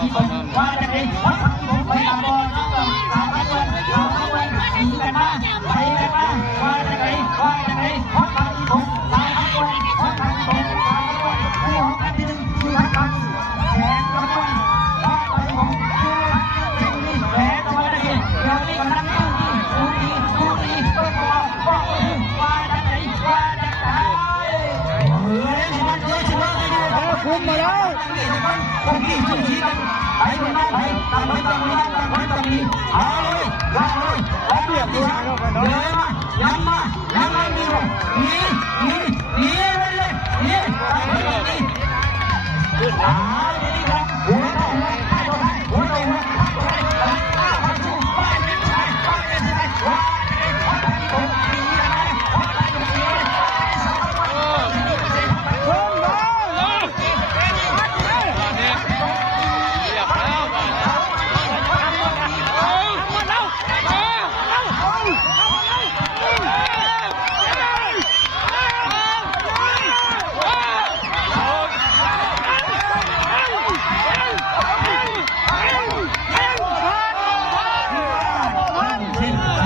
ที่ผมว่าจะเป็นวัดพักที่ผมไปตามบอลน้องก็ตามพักวันหนีกันมาไปกันมาว่าจะไงวัดพักที่ผมตามพักวันวัดพักที่ผมตามพักวันที่ห้องพักที่หนึ่งที่พักกันแขนพักวันวัดพักที่ผมที่พักที่แขนตะวันตะเกียบเดี๋ยวนี้กำลังดูดีเปิดตัวบอกว่าจะไงว่าจะไงคุ้มมาแล้วคนที่ชื่อชี้กันไปคนนั้นไปตามคนตามคนตามคนตามนี้เอาเลยเอาเลยเอาเปรียบดูเลยมายังมาดีเลยหนีเลยหนีไปคนนี้เดี๋ยวนี้ครับ